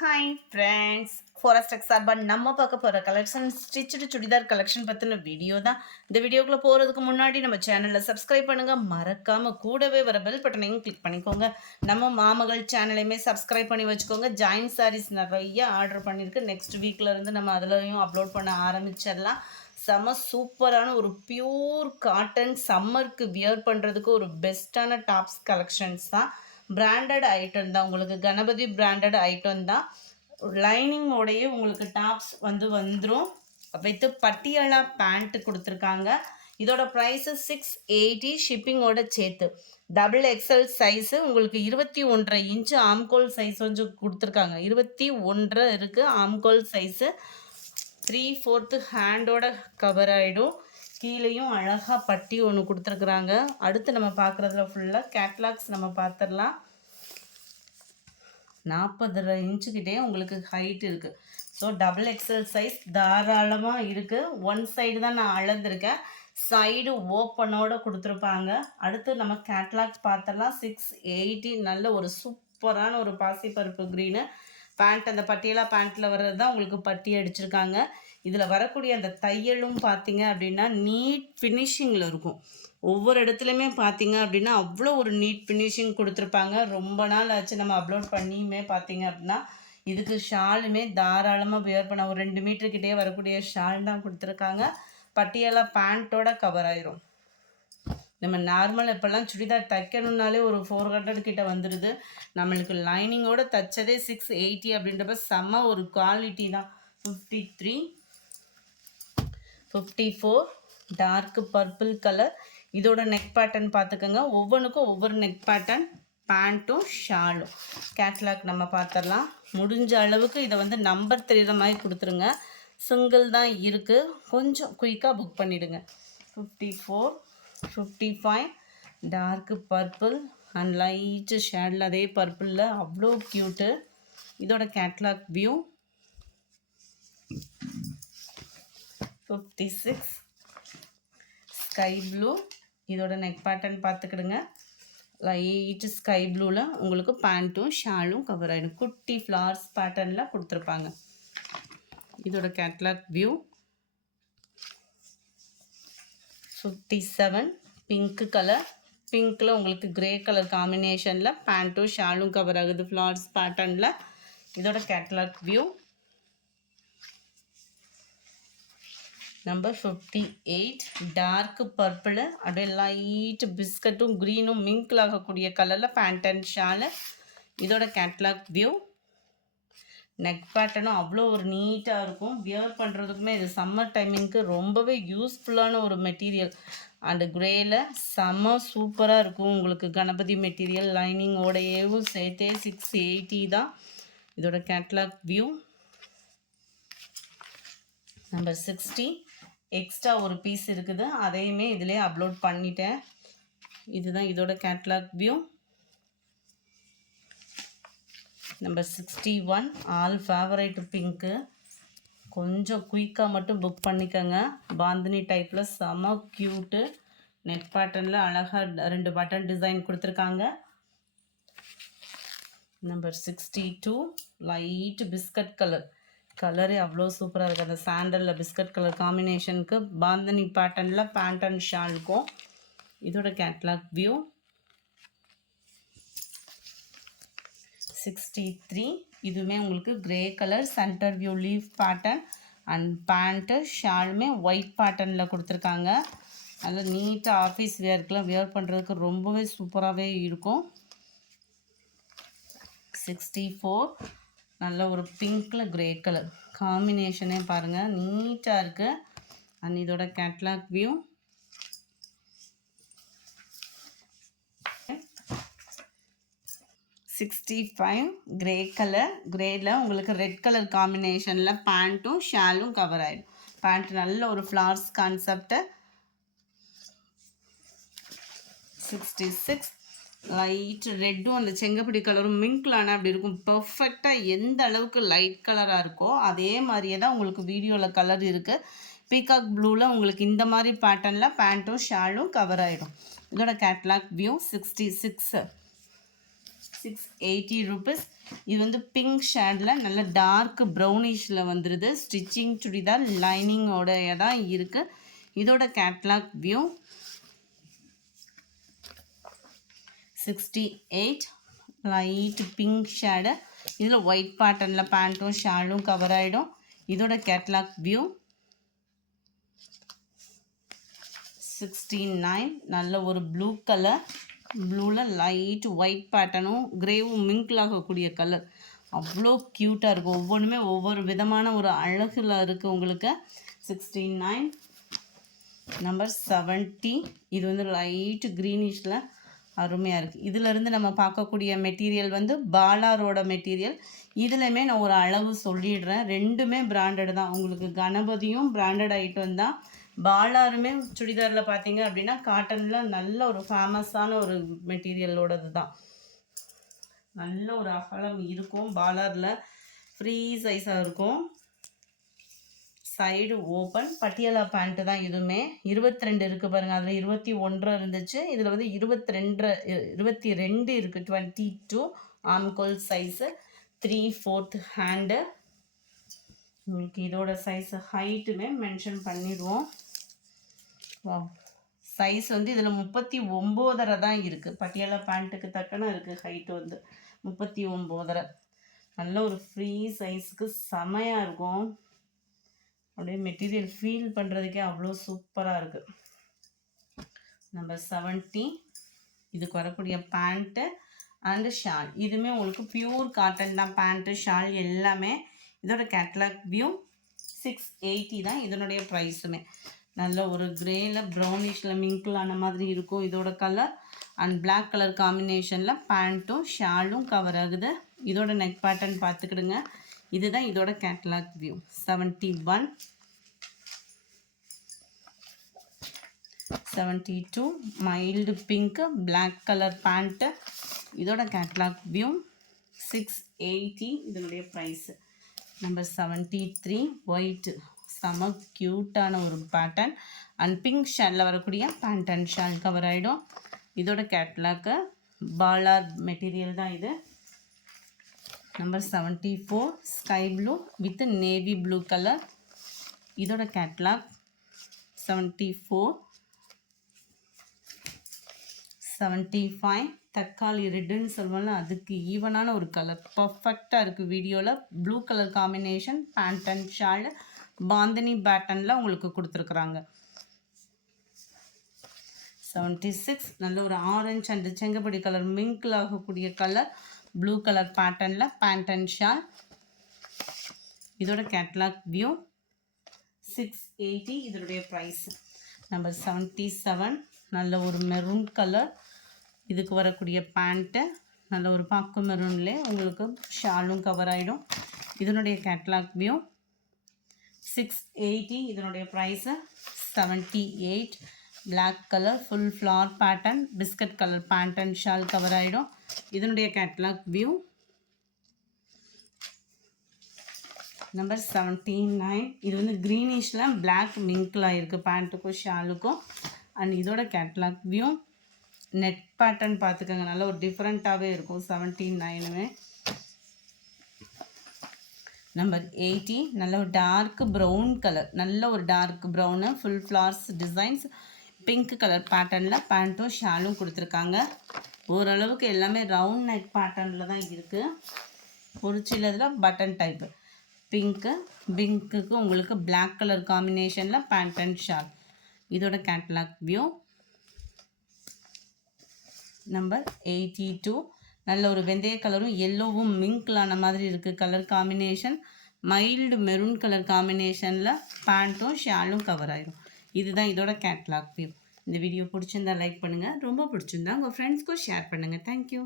Hi friends, forest சார்பாக நம்ம பார்க்க போகிற கலெக்ஷன் ஸ்டிச்சுடு சுடிதார் கலெக்ஷன் பற்றின வீடியோ தான். இந்த வீடியோக்குள்ளே போகிறதுக்கு முன்னாடி நம்ம சேனலில் சப்ஸ்கிரைப் பண்ணுங்கள், மறக்காமல் கூடவே வர பெல் பட்டனையும் கிளிக் பண்ணிக்கோங்க. நம்ம மாமகள் சேனலையுமே சப்ஸ்கிரைப் பண்ணி வச்சுக்கோங்க. ஜாயின் சாரீஸ் நிறைய ஆர்டர் பண்ணியிருக்கு. நெக்ஸ்ட் வீக்லேருந்து நம்ம அதுலேயும் அப்லோட் பண்ண ஆரம்பிச்சிடலாம். செம சூப்பரான ஒரு பியூர் காட்டன் சம்மருக்கு வியர் பண்ணுறதுக்கு ஒரு பெஸ்ட்டான டாப்ஸ் கலெக்ஷன்ஸ் தான். பிராண்டட் ஐட்டம் தான், உங்களுக்கு கணபதி பிராண்டட் ஐட்டம் தான். லைனிங்கோடையே உங்களுக்கு டாப்ஸ் வந்துடும். வித் பட்டியாலா பேண்ட்டு கொடுத்துருக்காங்க. இதோட ப்ரைஸு 680 ஷிப்பிங்கோட சேர்த்து. டபுள் எக்ஸல் சைஸு உங்களுக்கு 21.5 இன்ச்சு ஆம்கோல் சைஸ் வந்து கொடுத்துருக்காங்க. 21 இருக்குது ஆம்கோல் சைஸு. 3/4 ஹேண்டோட கவர் ஆகிடும். கீழேயும் அழகாக பட்டி ஒன்று கொடுத்துருக்குறாங்க. அடுத்து நம்ம பார்க்குறதுல ஃபுல்லாக கேட்லாக்ஸ் நம்ம பார்த்துடலாம். 40 இன்ச்சுக்கிட்டே உங்களுக்கு ஹைட் இருக்குது. ஸோ டபுள் எக்ஸல் சைஸ் தாராளமாக இருக்குது. ஒன் சைடு தான் நான் அளந்திருக்கேன், சைடு ஓப்பனோடு கொடுத்துருப்பாங்க. அடுத்து நம்ம கேட்லாக் பார்த்தலாம். 680 நல்ல ஒரு சூப்பரான ஒரு பாசிப்பருப்பு க்ரீனு பேண்ட். அந்த பட்டியெல்லாம் பேண்ட்டில் வர்றது தான் உங்களுக்கு பட்டி அடிச்சிருக்காங்க. இதில் வரக்கூடிய அந்த தையலும் பார்த்தீங்க அப்படின்னா நீட் ஃபினிஷிங்கில் இருக்கும். ஒவ்வொரு இடத்துலையுமே பார்த்தீங்க அப்படின்னா அவ்வளோ ஒரு நீட் ஃபினிஷிங் கொடுத்துருப்பாங்க. ரொம்ப நாள் ஆச்சு நம்ம அப்லோட் பண்ணியுமே பார்த்தீங்க அப்படின்னா. இதுக்கு ஷாலுமே தாராளமாக வியர் பண்ண ஒரு 2 மீட்டருக்கிட்டே வரக்கூடிய ஷால் தான் கொடுத்துருக்காங்க. பட்டியெல்லாம் பேண்ட்டோட கவர் ஆயிரும். நம்ம நார்மல் இப்போல்லாம் சுடிதார் தைக்கணுன்னாலே ஒரு 400 கிட்ட வந்துடுது. நம்மளுக்கு லைனிங்கோடு தைச்சதே 680 அப்படின்றப்ப செம்ம ஒரு குவாலிட்டி தான். 53, 54 டார்க் பர்பிள் கலர். இதோட நெக் பேட்டர்ன் பார்த்துக்கோங்க. ஒவ்வொன்றுக்கும் ஒவ்வொரு நெக் பேட்டர்ன், பேண்ட்டும் ஷாலும். கேட்லாக் நம்ம பார்த்துடலாம். முடிஞ்ச அளவுக்கு இதை நம்பர் தெரிகிற மாதிரி கொடுத்துருங்க. சிங்கிள் தான் இருக்குது, கொஞ்சம் குயிக்காக புக் பண்ணிவிடுங்க. 54, 55 டார்க் பர்பிள் அண்ட் லைட்டு ஷேடில் அதே பர்பிளில் அவ்வளோ க்யூட்டு. இதோட கேட்லாக் வியூ. 56 sky blue. இதோட நெக் பேட்டர்ன் பார்த்துக்கிடுங்க. லைட்டு ஸ்கை ப்ளூவில் உங்களுக்கு பேண்ட்டும் ஷாலும் கவர் ஆகிடும். குட்டி ஃப்ளார்ஸ் பேட்டர்னில் கொடுத்துருப்பாங்க. இதோட கேட்லாக் வியூ. 57 pink colour. பிங்க்கில் உங்களுக்கு கிரே கலர் காம்பினேஷனில் பேண்ட்டும் ஷாலும் கவர் ஆகுது ஃப்ளார்ஸ் பேட்டர்னில். இதோட catalogue view. Number 58 dark purple அப்படியே லைட் பிஸ்கட்டும் க்ரீனும் மிங்கில் ஆகக்கூடிய கலரில் பேண்ட் அண்ட் ஷாலு. இதோட கேட்லாக் வியூ. நெக் பேட்டர்னும் அவ்வளோ ஒரு நீட்டாக இருக்கும். வியர் பண்ணுறதுக்குமே இது சம்மர் டைமிங்க்கு ரொம்பவே யூஸ்ஃபுல்லான ஒரு மெட்டீரியல். அண்டு க்ரேயில் செம்ம சூப்பராக இருக்கும். உங்களுக்கு கணபதி மெட்டீரியல் லைனிங்கோடையவும் சேர்த்தே 680 தான். இதோட கேட்லாக் வியூ. நம்பர் 60 எக்ஸ்ட்ரா ஒரு பீஸ் இருக்குது, அதையுமே இதிலே அப்லோட் பண்ணிட்டேன். இதுதான் இதோட catalogue view. Number 61 all favourite pink. கொஞ்சம் குயிக்காக மட்டும் புக் பண்ணிக்கோங்க. பாந்தினி டைப்பில் செம க்யூட்டு. நெக் பேட்டர்னில் அழகாக 2 பட்டன் டிசைன் கொடுத்துருக்காங்க. Number 62 light biscuit colour. கலரே அவ்வளோ சூப்பராக இருக்குது. அந்த சாண்டலில் பிஸ்கட் கலர் காம்பினேஷனுக்கு பாந்தனி பேட்டர்னில் பேண்ட் அண்ட் ஷால் இருக்கும். இதோட கேட்லாக் வியூ. 63 இதுவுமே உங்களுக்கு grey colour centre view leaf pattern and pant ஷாலுமே ஒயிட் பேட்டர்னில் கொடுத்துருக்காங்க. நல்லா நீட்டாக ஆஃபீஸ் வேர்க்கெலாம் வியர் பண்ணுறதுக்கு ரொம்பவே சூப்பராகவே இருக்கும். 64 நல்ல ஒரு பிங்க்கில் கிரே கலர் காம்பினேஷனே பாருங்கள் நீட்டாக இருக்குது. அண்ட் இதோட கேட்லாக் வியூ. 65 grey colour. கிரேயில் உங்களுக்கு ரெட் கலர் காம்பினேஷனில் பேண்ட்டும் ஷாலும் கவர் ஆகிடும். பேண்ட் நல்ல ஒரு ஃப்ளார்ஸ் கான்செப்டு. 66 லைட் ரெட்டும் அந்த செங்கப்படி கலரும் மிங்க்லான அப்படி இருக்கும். பர்ஃபெக்டாக எந்த அளவுக்கு லைட் கலராக இருக்கோ அதே மாதிரியே தான் உங்களுக்கு வீடியோவில் கலர் இருக்குது. பீகாக் ப்ளூவில் உங்களுக்கு இந்த மாதிரி பேட்டர்னில் பேண்ட்டும் ஷாலும் கவர் ஆகிடும். இதோட கேட்லாக் வியூ. 66 680 rupees. இது வந்து பிங்க் ஷேடில் நல்ல டார்க் ப்ரௌனிஷில் வந்துடுது. ஸ்டிச்சிங் சுடிதார் லைனிங்கோட தான் இருக்குது. இதோட catalogue view 68 light pink shade. இதில் ஒயிட் பேட்டர்னில் பேண்ட்டும் ஷாலும் கவர் ஆகிடும். இதோட கேட்லாக் வியூ 69 நல்ல ஒரு ப்ளூ கலர். ப்ளூவில் லைட் ஒயிட் பேட்டர்னும் கிரேவும் மிங்கிள் ஆகக்கூடிய கலர் அவ்வளோ க்யூட்டாக இருக்கும். ஒவ்வொன்றுமே ஒவ்வொரு விதமான ஒரு அழகில் இருக்குது உங்களுக்கு. 69 நம்பர் 70 இது வந்து லைட் க்ரீனிஷில் அருமையாக இருக்குது. இதிலேருந்து நம்ம பார்க்கக்கூடிய மெட்டீரியல் வந்து பாலாரோட மெட்டீரியல். இதுலையுமே நான் ஒரு அளவு சொல்லிடுறேன். ரெண்டுமே பிராண்டட் தான். உங்களுக்கு கணபதியும் பிராண்டட் ஐட்டம் தான். பாலாருமே சுடிதாரில் பார்த்தீங்க அப்படின்னா காட்டனில் நல்ல ஒரு ஃபேமஸான ஒரு மெட்டீரியலோடது தான். நல்ல ஒரு அகலம் இருக்கும். பாலாரில் ஃப்ரீ சைஸாக இருக்கும். சைடு ஓப்பன் பட்டியாலா பேண்ட்டு தான். இதுவுமே 22 இருக்குது பாருங்கள். அதில் 21 இருந்துச்சு. இதில் வந்து 22 இருக்குது. 22 ஆம்கோல் சைஸு 3/4 ஹேண்டு. உங்களுக்கு இதோட சைஸ் ஹைட்டுமே மென்ஷன் பண்ணிடுவோம். சைஸ் வந்து இதில் 39 தான் இருக்குது. பட்டியாலா பேண்ட்டுக்கு தக்கன இருக்குது. ஹைட்டு வந்து 39. நல்ல ஒரு ஃப்ரீ சைஸுக்கு செமையாக இருக்கும். அப்படியே மெட்டீரியல் ஃபீல் பண்ணுறதுக்கே அவ்வளோ சூப்பராக இருக்குது. நம்பர் 70 இதுக்கு வரக்கூடிய பேண்ட்டு அண்டு ஷால். இதுவுமே உங்களுக்கு பியூர் காட்டன் தான். பேண்ட்டு ஷால் எல்லாமே. இதோட கேட்லாக் வியூ 680 தான் இதனுடைய ப்ரைஸுமே. நல்ல ஒரு கிரேயில் ப்ரௌனிஷில் மிங்கிளான மாதிரி இருக்கும் இதோட கலர். அண்ட் பிளாக் கலர் காம்பினேஷனில் பேண்ட்டும் ஷாலும் கவர் ஆகுது. இதோட நெக் பேட்டர்ன் பார்த்துக்கிடுங்க. இதுதான் இதோட catalogue view. 71 72 mild pink black colour pant. இதோட கேட்லாக் வியூ 680 இதனுடைய ப்ரைஸு. நம்பர் 73 ஒயிட்டு செம க்யூட்டான ஒரு பேட்டர்ன். அண்ட் பிங்க் ஷேடில் வரக்கூடிய பேண்ட் அண்ட் ஷால் கவர் ஆகிடும். இதோட கேட்லாக்கு பாலார் மெட்டீரியல் தான் இது. Number 74 sky blue with navy blue colour. இதோட கேட்லாக் 74 75 தக்காளி ரெட்டுன்னு சொல்லுவோம்ல, அதுக்கு ஈவனான ஒரு கலர் பர்ஃபெக்டாக இருக்குது. வீடியோவில் blue colour combination pant and shawl bandhani பேட்டர்னில் உங்களுக்கு கொடுத்துருக்குறாங்க. 76 நல்ல ஒரு ஆரஞ்சு அண்ட் செங்கப்படி கலர் மிங்கிள் ஆகக்கூடிய கலர் ப்ளூ கலர் பேட்டர்னில் பேண்ட் அண்ட் ஷால். இதோட கேட்லாக் வியூ 680 இதனுடைய ப்ரைஸ். நம்பர் 77 நல்ல ஒரு மெரூன் கலர். இதுக்கு வரக்கூடிய பேண்ட்டு நல்ல ஒரு பாக்கு மெரூன்லே உங்களுக்கு ஷாலும் கவர் ஆகிடும். இதனுடைய கேட்லாக் வியூ 680 இதனுடைய price. 78 black colour full flower pattern biscuit colour pant and shawl cover ஆகிடும். இதனுடைய கேட்லாக் வியூ. நம்பர் 79 இது வந்து க்ரீனிஷில் பிளாக் மிங்கிளாக இருக்குது பேண்ட்டுக்கும் ஷாலுக்கும். அண்ட் இதோட கேட்லாக் வியூ நெட் பேட்டர்ன் பார்த்துக்கோங்க. நல்ல ஒரு டிஃப்ரெண்ட்டாகவே இருக்கும். 79மே. நம்பர் 80 நல்ல ஒரு டார்க் ப்ரௌன் கலர். நல்ல ஒரு dark brown full flowers designs pink colour பேட்டர்னில் பேண்ட்டும் ஷாலும் கொடுத்துருக்காங்க. ஓரளவுக்கு எல்லாமே ரவுண்ட் நெக் பேட்டர்னில் தான் இருக்குது. ஒரு சிலதில் பட்டன் டைப்பு. பிங்க்குக்கு உங்களுக்கு பிளாக் கலர் காம்பினேஷனில் பேண்ட் அண்ட் ஷால். இதோட கேட்லாக் வியூ. நம்பர் 82 நல்ல ஒரு வெந்தய கலரும் எல்லோவும் மிங்கிளான மாதிரி இருக்குது colour combination. Mild maroon colour காம்பினேஷனில் பேண்ட்டும் ஷாலும் கவர் ஆயிடும். இதுதான் இதோட கேட்லாக் வியூ. இந்த வீடியோ பிடிச்சிருந்தா லைக் பண்ணுங்கள். ரொம்ப பிடிச்சிருந்தா உங்கள் ஃப்ரெண்ட்ஸ்க்கும் ஷேர் பண்ணுங்கள். தேங்க்யூ.